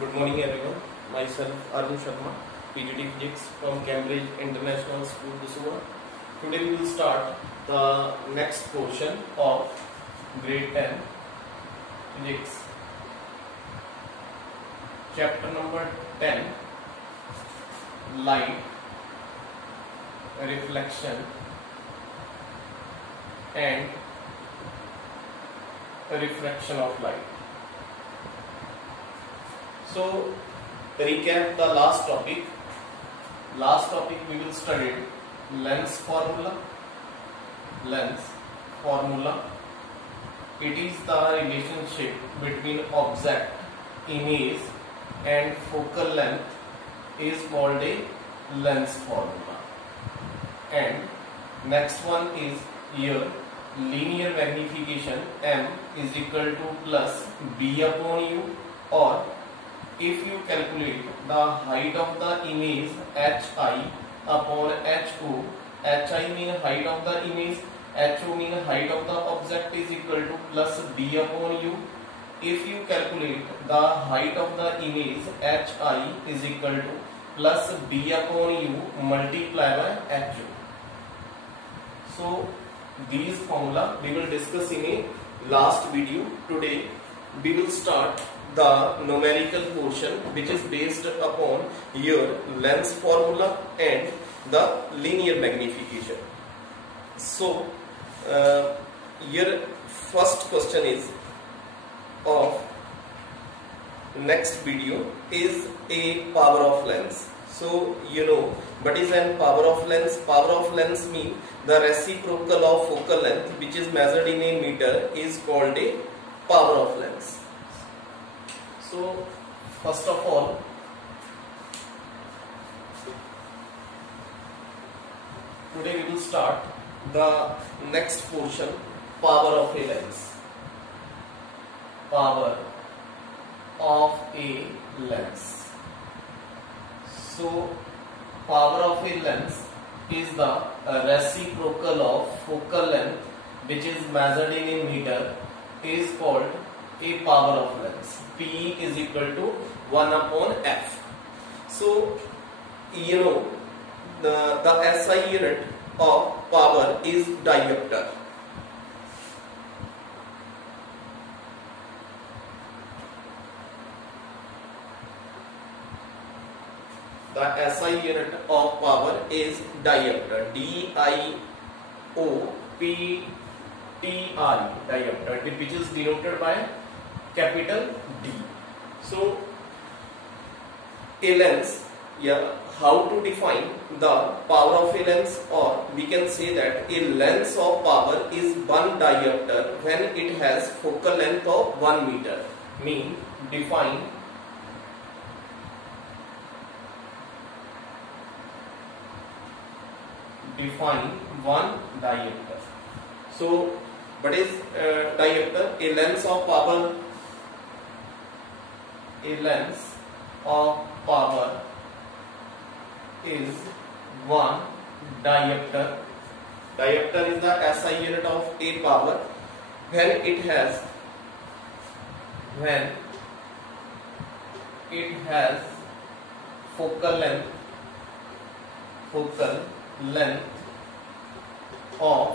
Good morning everyone. Myself Arun Sharma, PGT Physics from Cambridge International School, Dusua. Today we will start the next portion of grade 10 Physics. Chapter number 10, Light, Reflection and Refraction of Light. So, recap the last topic. Last topic we will study lens formula. Lens formula. It is the relationship between object, image and focal length is called a lens formula. And next one is here linear magnification m is equal to plus b upon u, or if you calculate the height of the image hi upon ho, hi mean height of the image, ho mean height of the object is equal to plus b upon u. If you calculate the height of the image hi is equal to plus b upon u multiplied by ho. So these formula we will discuss in a last video. Today we will start the numerical portion which is based upon your lens formula and the linear magnification. So your first question is of next video is a power of lens. So you know what is an power of lens? Power of lens means the reciprocal of focal length which is measured in a meter is called a power of lens. So first of all, today we will start the next portion, power of a lens. Power of a lens. So power of a lens is the reciprocal of focal length which is measured in a meter is called a power of lens. P is equal to 1 upon F. So you know the SI unit of power is diopter. The SI unit of power is diopter. D-I-O-P-T-R, diopter, which is denoted by capital D. So a lens, how to define the power of a lens, or we can say that a lens of power is one diopter when it has focal length of 1 meter. Mean define one diopter. So what is diopter? A lens of power. A lens of power is one diopter. Diopter is the SI unit of a power when it has focal length of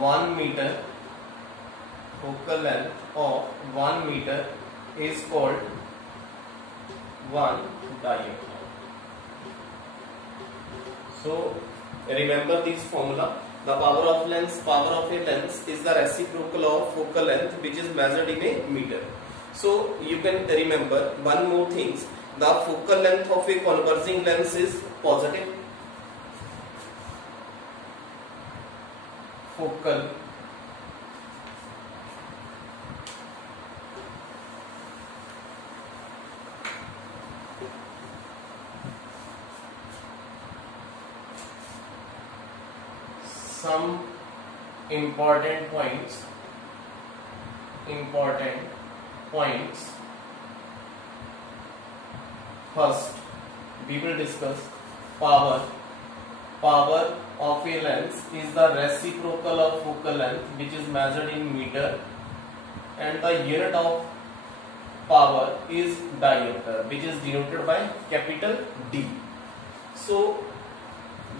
1 meter. Focal length of 1 meter is called one diopter. So remember this formula. The power of a lens is the reciprocal of focal length which is measured in a meter. So you can remember one more thing. The focal length of a converging lens is positive. Focal some important points. First we will discuss power. Power of a lens is the reciprocal of focal length which is measured in meter, and the unit of power is diopter, which is denoted by capital D. So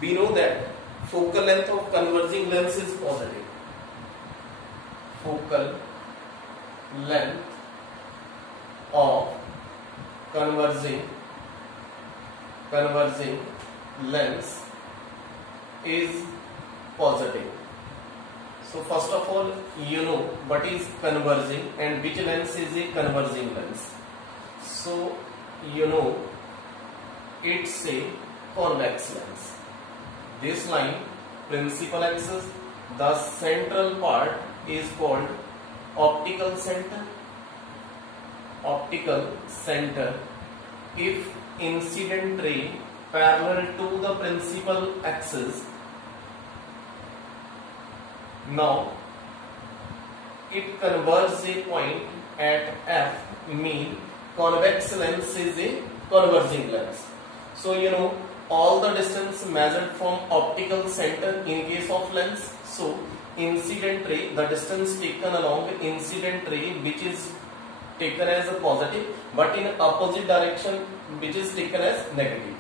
we know that focal length of converging lens is positive. Focal length of converging lens is positive. So first of all, you know what is converging and which lens is a converging lens. So you know it's a convex lens. This line, principal axis, the central part is called optical center. Optical center. If incident ray parallel to the principal axis, now it converges a point at F, mean convex lens is a converging lens. So you know all the distance measured from optical center in case of lens. So incident ray, the distance taken along incident ray which is taken as a positive, but in opposite direction which is taken as negative.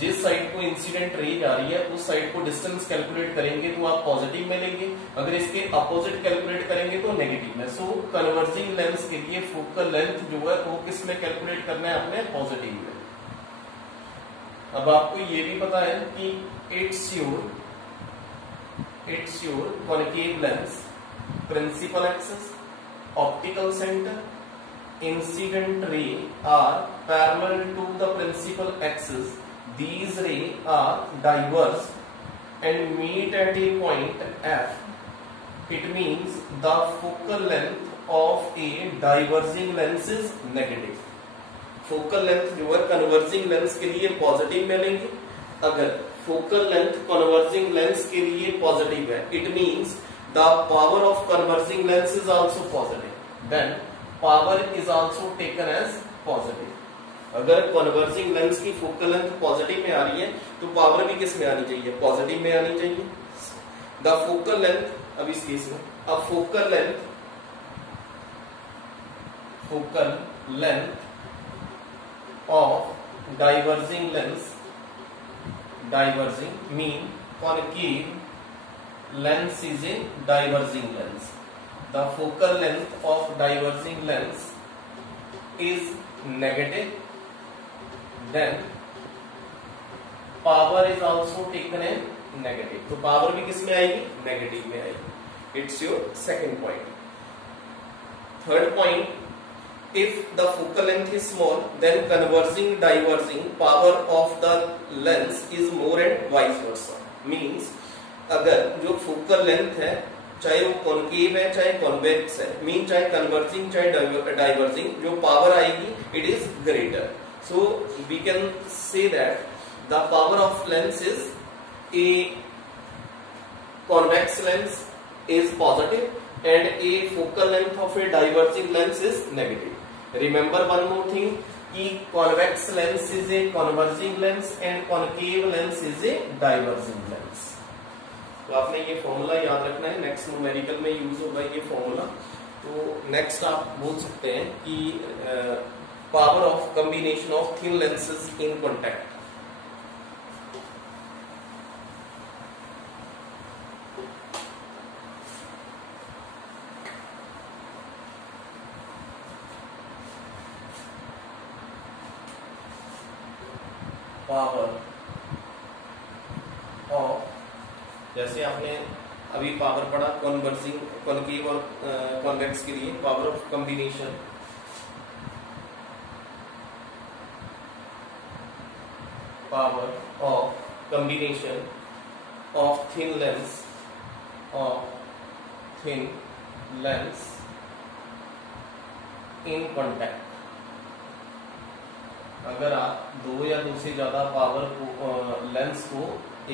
जिस side को incident ray जा रही है उस side को distance calculate करेंगे तो आप पॉजिटिव में लेंगे, अगर इसके अपोजिट कैलकुलेट करेंगे तो नेगेटिव में. सो कन्वर्जिंग लेंस के लिए फोकल लेंथ जो है वो किस में कैलकुलेट करना है, अपने पॉजिटिव में. अब आपको ये भी पता है कि it's your concave lens, principal axis, optical centre, incident ray are parallel to the principal axis. These rays are diverge and meet at a point F. It means the focal length of a diverging lens is negative. Focal length जो है converging lens के लिए positive में लेंगे. अगर focal length converging lens के लिए positive है, it means the power of converging lens is also positive. Then power is also taken as positive. अगर कन्वर्जिंग लेंस की फोकल लेंथ पॉजिटिव में आ रही है तो पावर भी किस में आनी चाहिए, पॉजिटिव में आनी चाहिए. द फोकल लेंथ, अब इस केस में अब focal length of diverging lens, diverging mean concave lens is a diverging lens. The focal length of diverging lens is negative. Then power is also taken in negative. तो power भी किस में आएगी, negative में आएगी. It's your second point. Third point, if the focal length is small, then converging diverging power of the lens is more and vice versa. Means अगर जो focal length है चाहे वो कॉनकेव है चाहे कॉन्वेक्स है, मीन चाहे कन्वर्जिंग चाहे डाइवर्जिंग, जो पावर आएगी it is greater. So we can say that the power of lens is a convex lens is positive and a focal length of a diverging lens is negative. Remember one more thing, कि convex lens is a converging lens and concave lens is a diverging lens. तो आपने ये formula याद रखना है, next numerical में use होगा ये फॉर्मूला. तो नेक्स्ट आप बोल सकते हैं कि power of combination of thin lenses in contact. Power of, जैसे आपने अभी पावर पढ़ा कॉन्वर्जिंग, कॉनकेव और कॉन्वेक्स के लिए, power of combination, power of combination of thin lens in contact. अगर आप दो या दो से ज्यादा पावर को लेंस को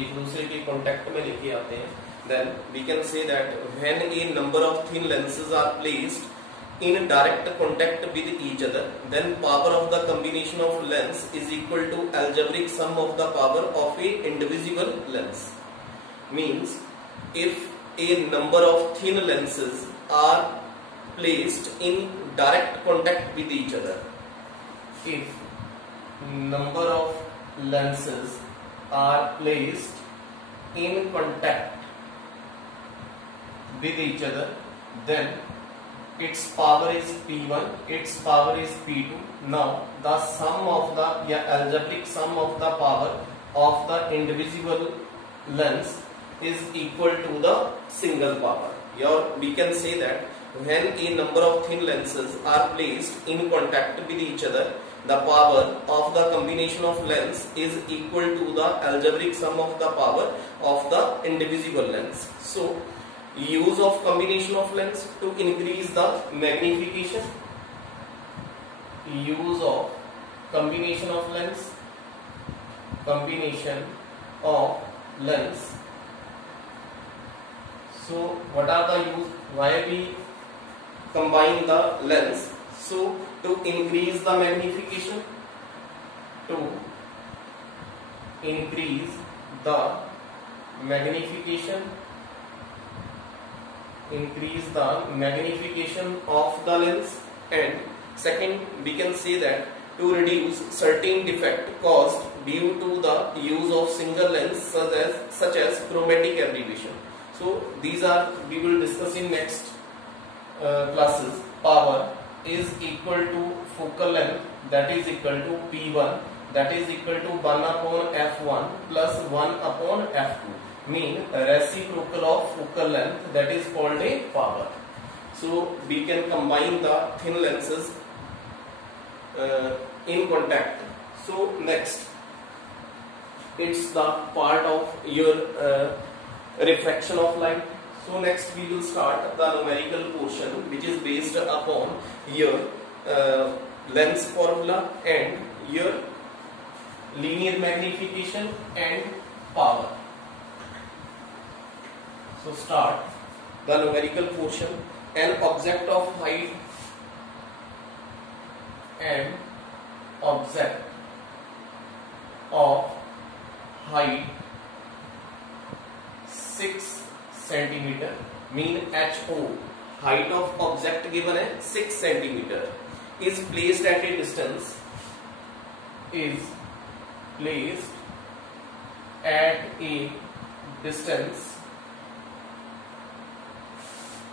एक दूसरे के कांटेक्ट में लेके आते हैं, then we can say that when a number of thin lenses are placed in direct contact with each other, then power of the combination of lens is equal to algebraic sum of the power of a indivisible lens. Means if a number of thin lenses are placed in direct contact with each other. If number of lenses are placed in contact with each other, then its power is P1, its power is P2. Now the sum of the algebraic sum of the power of the indivisible lens is equal to the single power. Or we can say that when a number of thin lenses are placed in contact with each other, the power of the combination of lens is equal to the algebraic sum of the power of the indivisible lens. So use of combination of lens to increase the magnification, use of combination of lens, So what are the use, why we combine the lens? So to increase the magnification, increase the magnification of the lens. And second, we can say that to reduce certain defect caused due to the use of single lens, such as chromatic aberration. So these are we will discuss in next classes. Power is equal to focal length, that is equal to P1, that is equal to 1 upon F1 plus 1 upon F2, mean reciprocal of focal length, that is called a power. So we can combine the thin lenses in contact. So next, it's the part of your refraction of light. So next we will start the numerical portion, which is based upon your lens formula and your linear magnification and power. So start the numerical portion. An object of height and object of height 6 centimeter, mean HO, height of object given है 6 centimeter, is placed at a distance,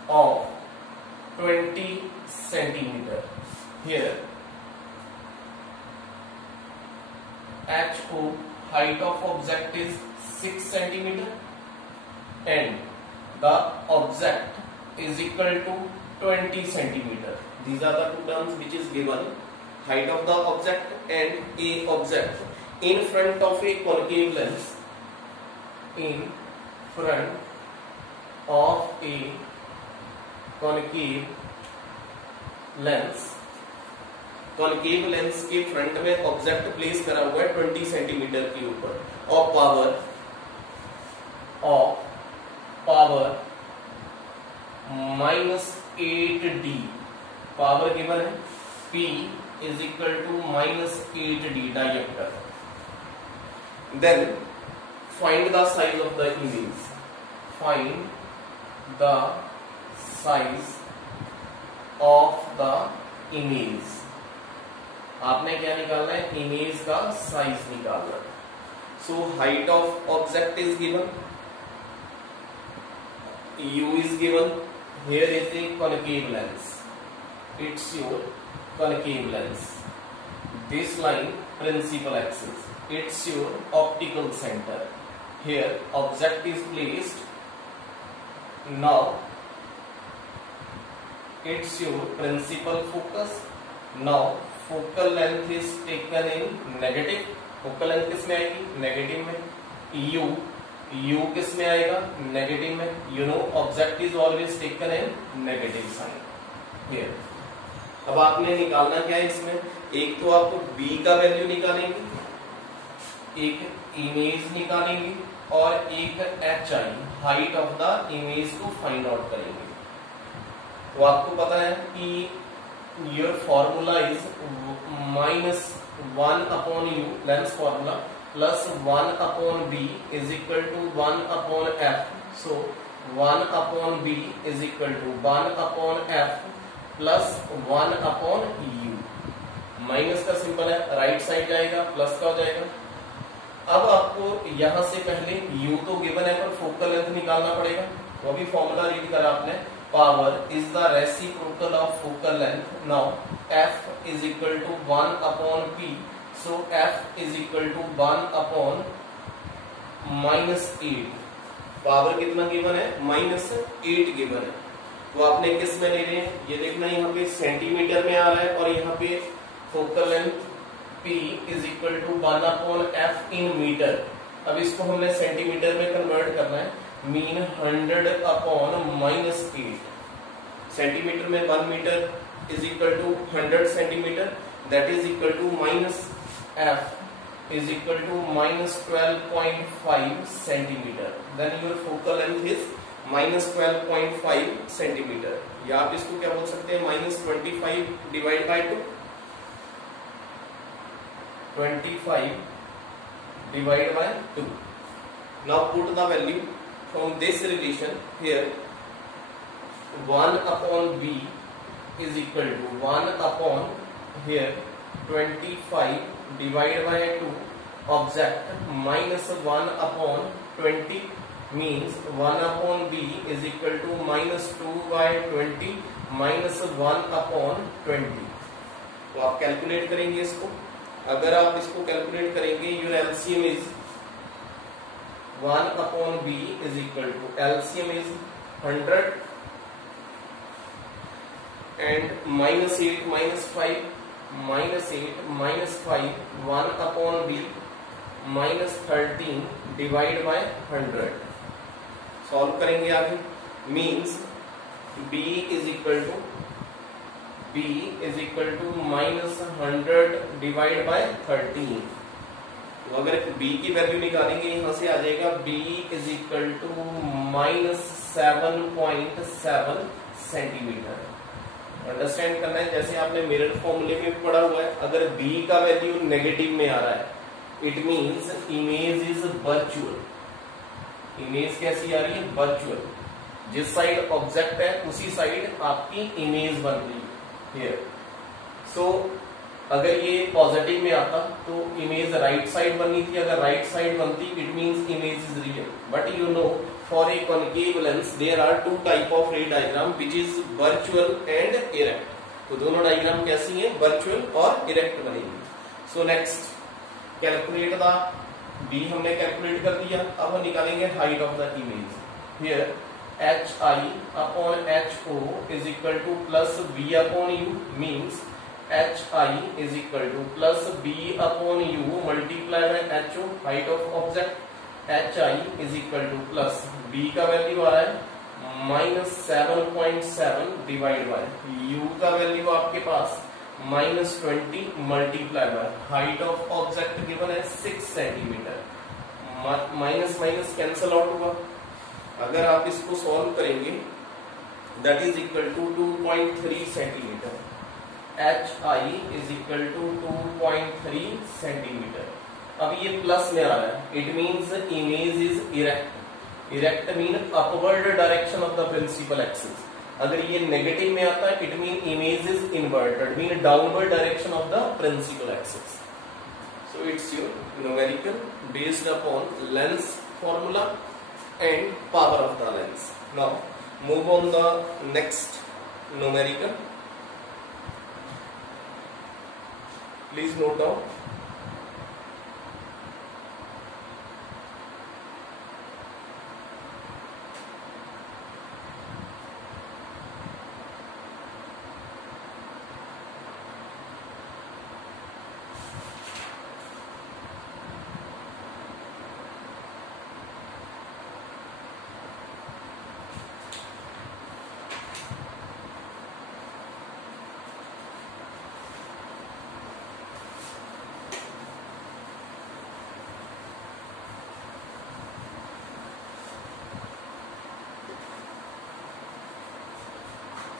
of 20 centimeter. Here HO, height of object is 6 centimeter and the object is equal to 20 centimeter. These are the two terms which is given, height of the object and a object in front of a concave lens, in front of a concave lens. Concave lens के front में object place करा हुआ है 20 centimetre के ऊपर, और power -8d, power given है P is equal to -8d diameter. Then find the size of the image. Find the size of the image. आपने क्या निकालना है? इमेज का साइज निकालना. So height of object is given, u is given. Here is a concave lens. It's your concave lens. This line principal axis. It's your optical center. Here object is placed. Now it's your principal focus. Now focal length is taken in negative. focal length किस में आएगी? Negative में. u किस में आएगा? Negative में. You know object is always taken in negative sign. Here. अब आपने निकालना क्या है इसमें? एक तो आपको b का वैल्यू निकालेंगे, एक इमेज निकालेंगे और एक hi, height of the image को फाइंड आउट करेंगे. तो आपको पता है कि your formula is -1 upon u, lens formula, plus 1 upon b is equal to 1 upon f. So 1 upon b is equal to 1 upon f plus 1 upon you. Minus का symbol है, right side जाएगा, plus का हो जाएगा। अब आपको यहां से पहले u तो गिवन है पर फोकल लेंथ निकालना पड़ेगा, वो भी फॉर्मूला रीड करा आपने, power is the reciprocal of focal length. Now f is equal to 1 upon p, so f is equal to 1 upon -8। Power कितना गिवन है, -8 गिवन है। तो आपने किस में ले रहे हैं, ये देखना यहाँ पे सेंटीमीटर में आ रहा है और यहाँ पे focal length P is equal to 1 upon f in metre. अब इसको हमने सेंटीमीटर में कन्वर्ट करना है, मीन 100 अपॉन -8। सेंटीमीटर में 1 metre is equal to 100 centimetre, that is equal to -f is equal to -12.5 centimeter. Then your focal length is -12.5 centimeter. या आप इसको क्या बोल सकते हैं, -25 divide by 2, 25 divided by 2. Now put the value from this relation here. 1 upon b is equal to 1 upon here 25 divided by 2 object minus 1 upon 20 means 1 upon b is equal to -2 by 20 minus 1 upon 20. तो आप calculate करेंगे इसको, अगर आप इसको calculate करेंगे your LCM is 1 upon b is equal to LCM is 100 and -8 -5 -8 -5 1 upon b -13 divide by 100। Solve करेंगे आगे, means b is equal to -100 divide by 13। तो अगर b की वैल्यू निकालेंगे यहां से आ जाएगा b is equal to -7.7 centimetre. Understand करना है, जैसे आपने मिरर फॉर्मूले में पढ़ा हुआ है, अगर b का वैल्यू नेगेटिव में आ रहा है it means image is virtual. Image कैसी आ रही है, वर्चुअल। जिस साइड ऑब्जेक्ट है उसी साइड आपकी इमेज बन रही है हियर। सो अगर ये पॉजिटिव में आता तो इमेज राइट साइड बननी थी, अगर राइट साइड बनती it means image is real. But you know for a concave lens there are two type of ray diagram which is virtual and erect। तो दोनों डायग्राम कैसी हैं, वर्चुअल और erect बनेगी। So next calculate the b हमने calculate कर दिया, अब हम निकालेंगे height of the image. Here hi upon ho is equal two plus b upon u means hi is equal two plus b upon u multiply by ho height of object. hi is equal two plus b का value आ रहा है -7.7 divide by u का value आपके पास -20 multiply by height of object given है 6 centimetre. Minus minus cancel out होगा, अगर आप इसको सॉल्व करेंगे that is equal to 2.3 centimetre. hi is equal to 2.3 centimetre. अब ये प्लस में आ रहा है, it means image is erect. Erect mean upward direction of the principal axis. अगर ये नेगेटिव में आता है it mean image is inverted, mean downward direction of the principal axis. So it's your numerical based upon lens formula and power of the lens. Now move on the next numerical, please note down.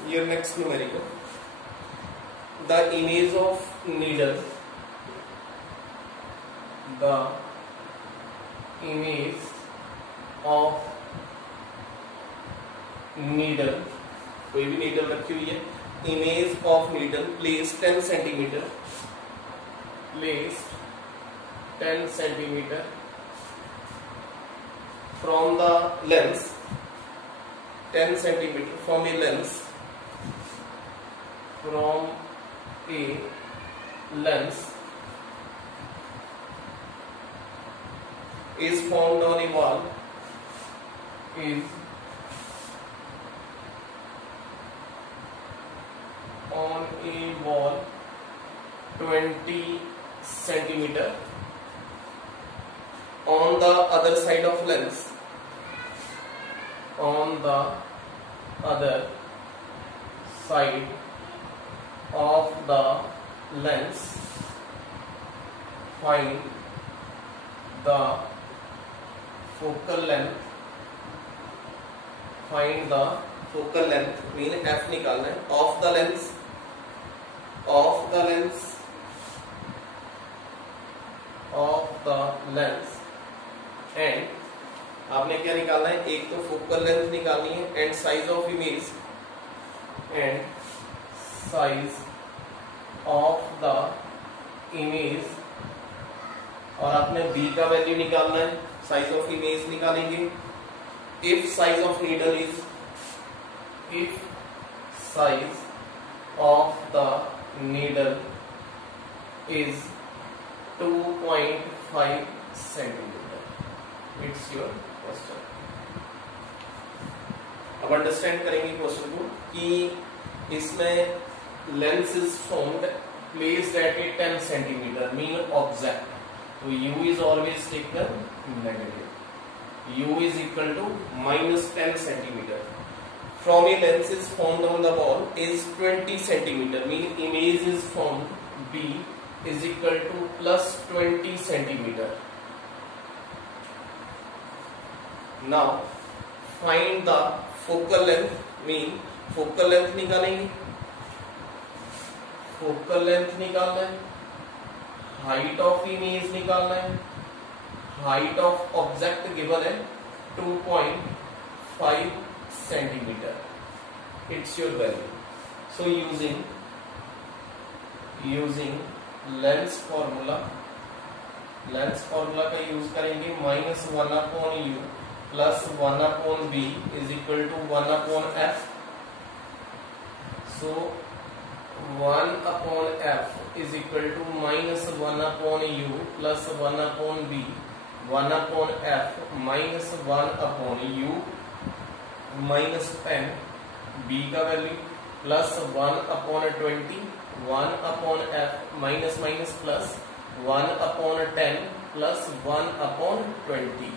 Your next numerical, the image of needle, the image of needle, कोई भी needle रखी हुई है, image of needle placed 10 centimeter, placed 10 centimeter from the lens, 10 centimeter from a lens, from a lens is formed on a wall, is on a wall 20 centimeter on the other side of lens, on the other side of the lens. Find the focal length. Find the focal length mean f निकालना है, of the lens, of the lens, of the lens and आपने क्या निकालना है, एक तो focal length निकालनी है and size of image, and size of the image और आपने b का वैल्यू निकालना है, साइज ऑफ इमेज निकालेंगे. If size of needle is, if size of the needle is 2.5 centimeter. It's your question. अब understand करेंगे क्वेश्चन को कि इसमें lens is formed Placed at a 10 centimeter mean object. So u is always taken negative. U is equal to minus 10 centimeter from a lens is formed on the wall is 20 centimeter mean image is formed. b is equal to plus 20 centimeter. Now find the focal length mean focal length निकालेंगे, focal length निकालना है, height of image निकालना है, height of object given है 2.5 centimetre. It's your value. So using lens formula का use करेंगे -1/u plus 1/b is equal to 1/f. So 1/f is equal to -1/u plus 1/b. 1/f minus 1/u minus 10 b का value plus 1/20. 1/f minus minus plus 1/10 plus 1/20.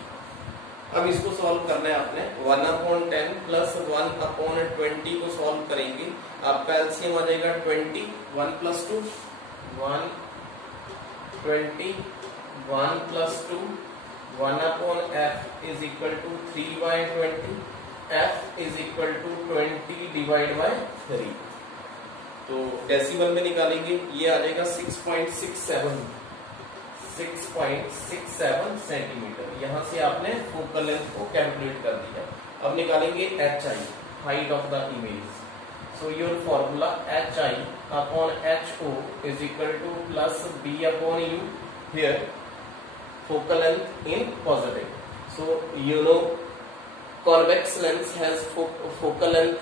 अब इसको solve करना है आपने. 1/10 plus 1/20 को solve करेंगे, आपका एलसीएम आ जाएगा 20. 1 plus 2 120. 1 plus 2 1/f is equal to 3/20. f is equal to 20 divided by 3. तो डेसिमल में निकालेंगे, ये आ जाएगा 6.67 सेंटीमीटर. यहां से आपने फोकल लेंथ को कैलकुलेट कर दिया. अब निकालेंगे HI, height of the image. So your formula HI upon HO is equal two plus B upon U. Here focal length in positive. So you know convex lens has focal length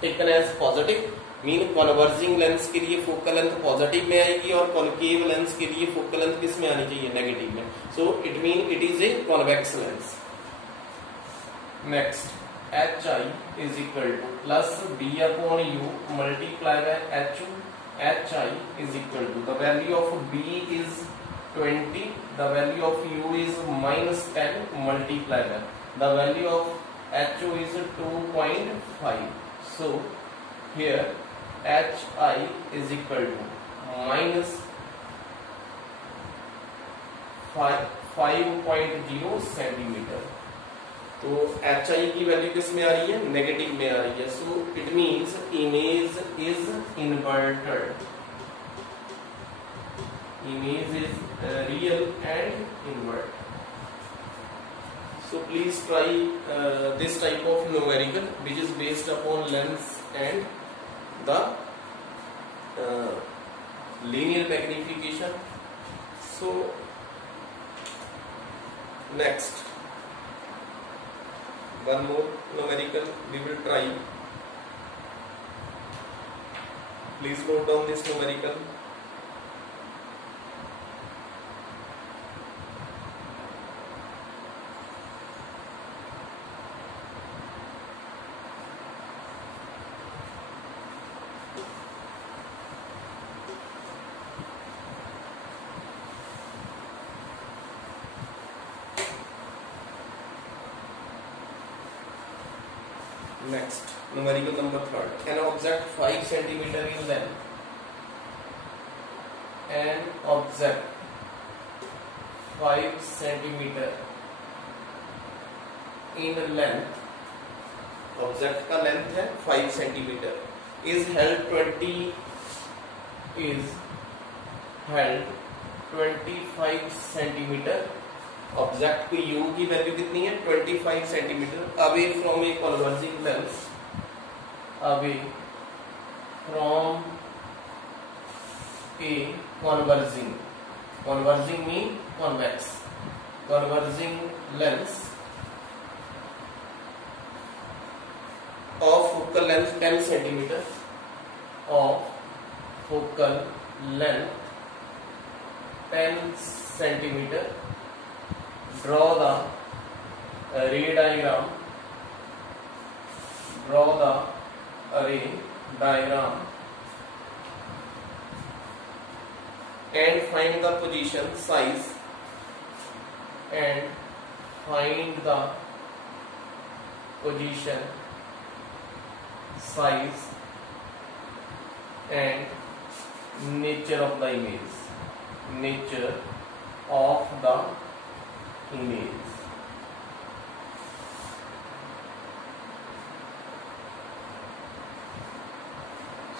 taken as positive. Mean converging lens के लिए focal length positive में आएगी और concave lens के लिए focal length किस में आनी चाहिए, नेगेटिव में. So it mean it is a convex lens. Next HI is equal to plus B upon U multiplied by HU. HI is equal to the value of B is 20, the value of U is minus 10 multiplied by the value of HU is 2.5. So here HI is equal to minus 5.0 centimetre. तो HI की value किस में आ रही है, negative में आ रही है. So it means image is inverted. Image is real and invert. So please try this type of numerical which is based upon lens and the linear magnification. So next, one more numerical we will try. Please note down this numerical. Next, numerical number 3rd. An object 5 centimeter in length. An object 5 centimeter in length. Object का length है 5 centimeter. Is held 25 centimeter. Object की u की value कितनी है 25 centimetre away from a converging lens, away from a converging mean convex, converging lens of focal length 10 centimetre, of focal length 10 centimetre. Draw the array diagram. Draw the array diagram and find the position, size, and find the position, size, and nature of the image. Nature of the image.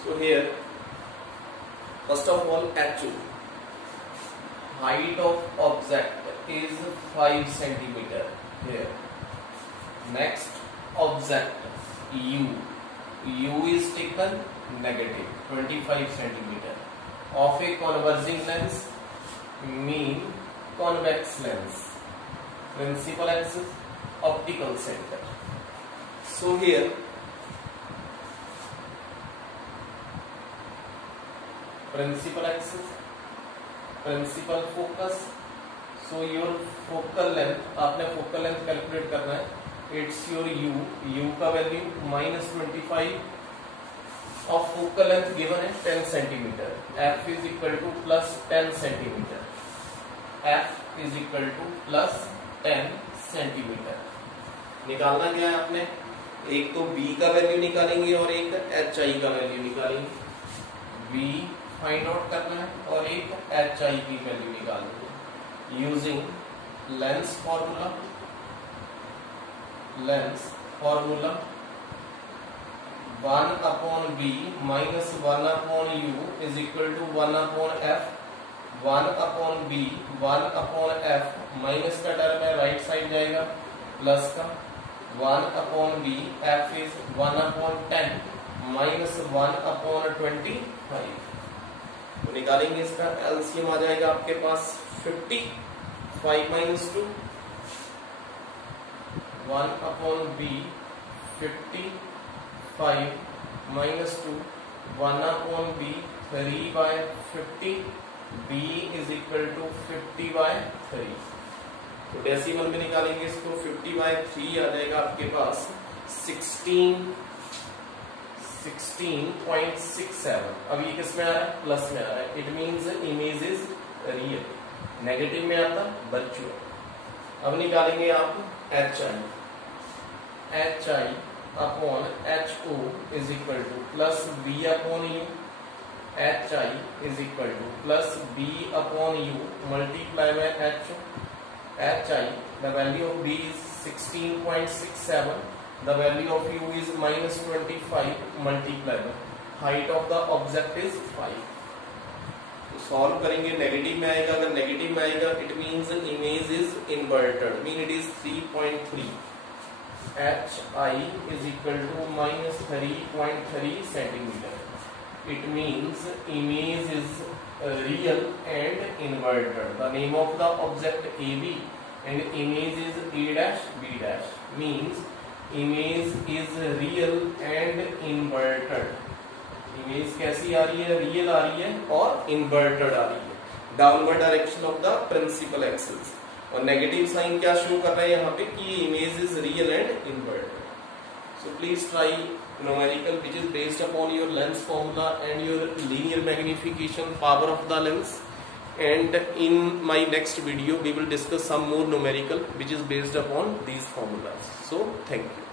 So here, first of all, HO, height of object is 5 centimeter here. Next, object U is taken negative 25 centimeter of a converging lens, mean convex lens. Principal axis, optical center. So here principal axis, principal focus. So your focal length, आपने focal length calculate करना है. It's your u का value -25 of focal length given है 10 centimeter. F is equal to plus 10 centimeter. F is equal to plus 10 centimetre. निकालना क्या है आपने, एक तो b का वैल्यू निकालेंगे और एक hi का वैल्यू निकालेंगे. b फाइंड आउट करना है और एक hi की वैल्यू निकालेंगे using lens formula. Lens formula 1/b minus 1/u is equal to 1/f. 1/b 1/f minus का टर्म है राइट साइड जाएगा प्लस का 1/b f इज 1/10 माइनस 1/25. तो निकालेंगे इसका एलसीएम आ जाएगा आपके पास 50. 5 minus 2 1/b 50 5 minus 2 1/b 3/50. b is equal to 50/3. तो डेसिमल में निकालेंगे इसको 50/3 आ जाएगा आपके पास 16.67. अब ये किस में आ रहा है, प्लस में आ रहा है. It means image is real. Negative में आता वर्चुअल. अब निकालेंगे आप hi upon ho is equal two plus b upon u. hi is equal to plus b upon u multiply by ho. hi, the value of b is 16.67. The value of u is -25 multiply by height of the object is 5. तो solve करेंगे, negative में आएगा. अगर negative में आएगा it means image is inverted, mean it is 3.3. hi is equal to -3.3 centimetre. it means image is real and inverted. The name of the object AB and image is A dash B dash means image is real and inverted. Image कैसी आ रही है, real आ रही है और inverted आ रही है, downward direction of the principal axis. और नेगेटिव साइन क्या शो कर रहा है यहाँ पे कि image is real and inverted. So please try numerical which is based upon your lens formula and your linear magnification power of the lens, and in my next video we will discuss some more numerical which is based upon these formulas. So thank you.